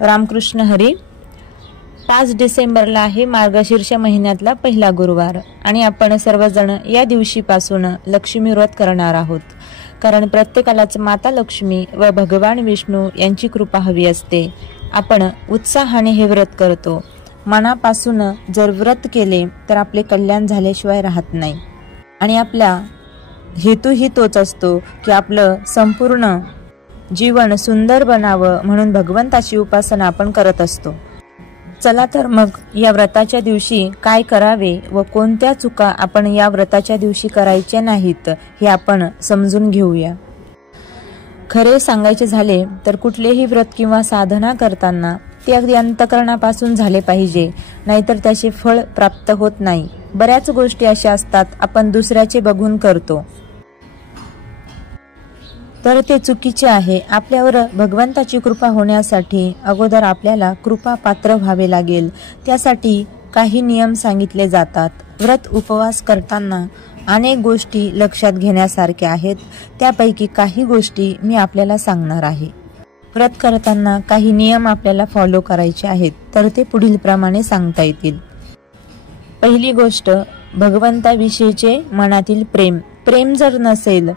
रामकृष्ण हरी. 5 डिसेंबरला आहे मार्गशीर्ष महिन्यातला पहिला गुरुवार आणि आपण सर्वजण या दिवशीपासून लक्ष्मी व्रत करणार आहोत. कारण प्रत्येकालाच माता लक्ष्मी व भगवान विष्णू यांची कृपा हवी असते. आपण उत्साहाने हे व्रत करतो. मनापासून जर व्रत केले तर आपले कल्याण झाल्याशिवाय राहत नाही आणि आपला हेतूही तोच असतो की आपलं संपूर्ण जीवन सुंदर बनावं, म्हणून भगवंताची उपासना आपण करत असतो. चला तर मग या व्रताच्या दिवशी काय करावे व कोणत्या चुका आपण या व्रताच्या दिवशी करायच्या नाहीत हे आपण समजून घेऊया. खरे सांगायचे झाले तर कुठलेही व्रत किंवा साधना करताना ते अगदी अंतःकरणापासून झाले पाहिजे, नाहीतर त्याचे फळ प्राप्त होत नाही. बऱ्याच गोष्टी अशा असतात आपण दुसऱ्याचे बघून करतो तर ते चुकीचे आहे. आपल्यावर भगवंताची कृपा होण्यासाठी अगोदर आपल्याला कृपा पात्र व्हावे लागेल. त्यासाठी काही नियम सांगितले जातात. व्रत उपवास करताना अनेक गोष्टी लक्षात घेण्यासारख्या आहेत. त्यापैकी काही गोष्टी मी आपल्याला सांगणार आहे. व्रत करताना काही नियम आपल्याला फॉलो करायचे आहेत, तर ते पुढील प्रमाणे सांगता येतील. पहिली गोष्ट, भगवंताविषयीचे मनातील प्रेम. प्रेम जर नसेल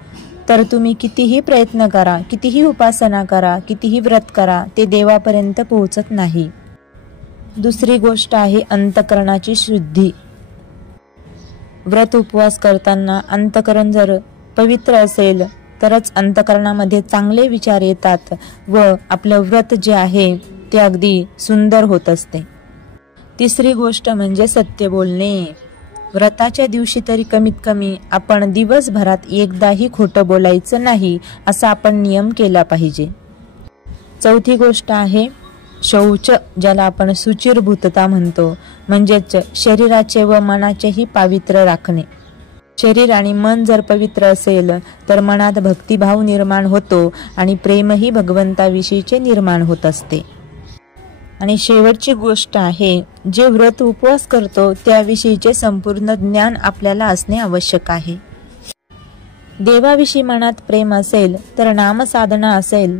तर तुम्ही कितीही प्रयत्न करा, कितीही उपासना करा, कितीही व्रत करा, ते देवापर्यंत पोहोचत नाही. दुसरी गोष्ट आहे अंतःकरणाची शुद्धी. व्रत उपवास करताना अंतःकरण जर पवित्र असेल तरच अंतःकरणामध्ये चांगले विचार येतात व आपलं व्रत जे आहे ते अगदी सुंदर होत असते. तिसरी गोष्ट म्हणजे सत्य बोलणे. व्रताच्या दिवशी तरी कमीत कमी आपण दिवसभरात एकदाही खोटं बोलायचं नाही, असा आपण नियम केला पाहिजे. चौथी गोष्ट आहे शौच, ज्याला आपण शुचिर्भूतता म्हणतो, म्हणजेच शरीराचे व मनाचेही पावित्र्य राखणे. शरीर आणि मन जर पवित्र असेल तर मनात भक्तिभाव निर्माण होतो आणि प्रेमही भगवंताविषयीचे निर्माण होत असते. आणि शेवटची गोष्ट आहे, जे व्रत उपवास करतो त्याविषयीचे संपूर्ण ज्ञान आपल्याला असणे आवश्यक आहे. देवाविषयी मनात प्रेम असेल तर नामसाधना असेल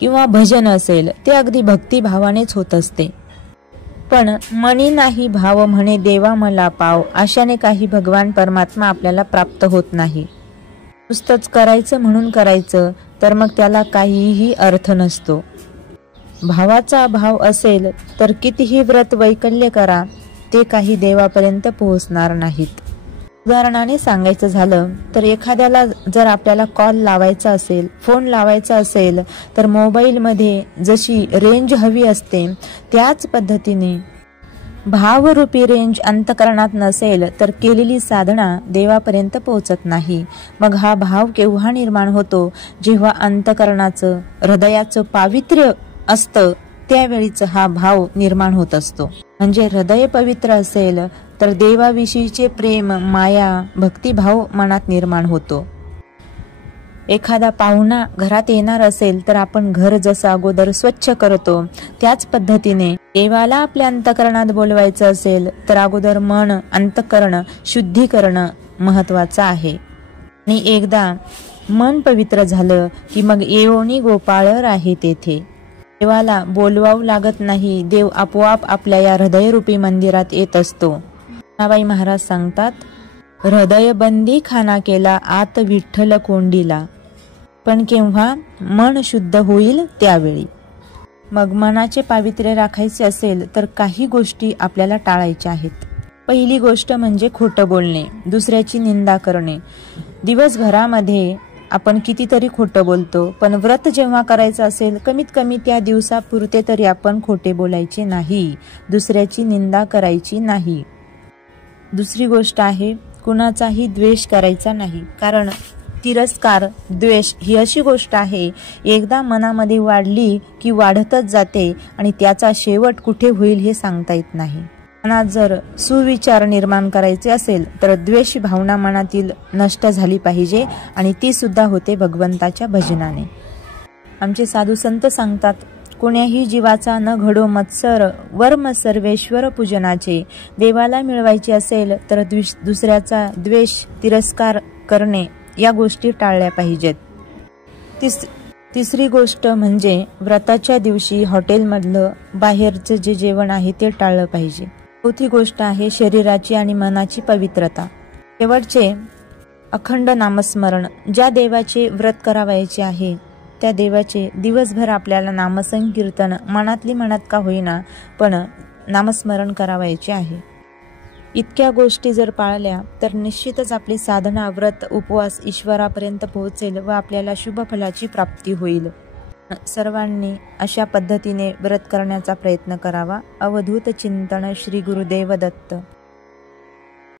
किंवा भजन असेल ते अगदी भक्तिभावानेच होत असते. पण मनी नाही भाव म्हणे देवा मला पाव, अशाने काही भगवान परमात्मा आपल्याला प्राप्त होत नाही. नुसतंच करायचं म्हणून करायचं तर मग त्याला काहीही अर्थ नसतो. भावाचा अभाव असेल तर कितीही व्रत वैकल्य करा, ते काही देवापर्यंत पोहोचणार नाहीत. उदाहरणाने सांगायचं झालं तर एखाद्याला जर आपल्याला कॉल लावायचा असेल, फोन लावायचा असेल तर मोबाईलमध्ये जशी रेंज हवी असते त्याच पद्धतीने भावरूपी रेंज अंतःकरणात नसेल तर केलेली साधना देवापर्यंत पोहोचत नाही. मग हा भाव केव्हा निर्माण होतो, जेव्हा अंतःकरणाचं हृदयाचं पावित्र्य असतं त्यावेळीच हा भाव निर्माण होत असतो. म्हणजे हृदय पवित्र असेल तर देवाविषयीचे प्रेम, माया, भक्तिभाव मनात निर्माण होतो. एखादा पाहुणा घरात येणार असेल तर आपण घर जसं अगोदर स्वच्छ करतो त्याच पद्धतीने देवाला आपल्या अंतःकरणात बोलवायचं असेल तर अगोदर मन, अंतःकरण शुद्धी करणं महत्वाचं आहे. आणि एकदा मन पवित्र झालं की मग येवोनी गोपाळ आहे तेथे. देवाला बोलवावं लागत नाही, देव आपोआप आपल्या या हृदयरूपी मंदिरात येत असतो. नाबाई महाराज सांगतात, हृदयबंदी खाना केला आत विठ्ठल कोंडीला, पण केव्हा मन शुद्ध होईल त्यावेळी. मग मनाचे पावित्र्य राखायचे असेल तर काही गोष्टी आपल्याला टाळायच्या आहेत. पहिली गोष्ट म्हणजे खोटं बोलणे, दुसऱ्याची निंदा करणे. दिवसभरामध्ये आपण कितीतरी खोटं बोलतो, पण व्रत जेव्हा करायचं असेल कमीत कमी त्या दिवसापुरते तरी आपण खोटे बोलायचे नाही, दुसऱ्याची निंदा करायची नाही. दुसरी गोष्ट आहे कुणाचाही द्वेष करायचा नाही. कारण तिरस्कार, द्वेष ही अशी गोष्ट आहे एकदा मनामध्ये वाढली की वाढतच जाते आणि त्याचा शेवट कुठे होईल हे सांगता येत नाही. मनात जर सुविचार निर्माण करायचे असेल तर द्वेष भावना मनातील नष्ट झाली पाहिजे आणि ती सुद्धा होते भगवंताच्या भजनाने. आमचे साधू संत सांगतात, कोण्याही जीवाचा न घडो मत्सर, वर्म सर्वेश्वर पूजनाचे. देवाला मिळवायचे असेल तर दुसऱ्याचा द्वेष, तिरस्कार करणे या गोष्टी टाळल्या पाहिजेत. तिसरी गोष्ट म्हणजे व्रताच्या दिवशी हॉटेलमधलं बाहेरचं जे जेवण आहे ते टाळलं पाहिजे. चौथी गोष्ट आहे शरीराची आणि मनाची पवित्रता. शेवटचे अखंड नामस्मरण. ज्या देवाचे व्रत करावायचे आहे त्या देवाचे दिवसभर आपल्याला नामसंकीर्तन मनातली मनात का होईना पण नामस्मरण करावायचे आहे. इतक्या गोष्टी जर पाळल्या तर निश्चितच आपली साधना, व्रत, उपवास ईश्वरापर्यंत पोहोचेल व आपल्याला शुभ फलाची प्राप्ती होईल. सर्वांनी अशा पद्धतीने व्रत करण्याचा प्रयत्न करावा. अवधूत चिंतन. श्री गुरुदेव दत्त.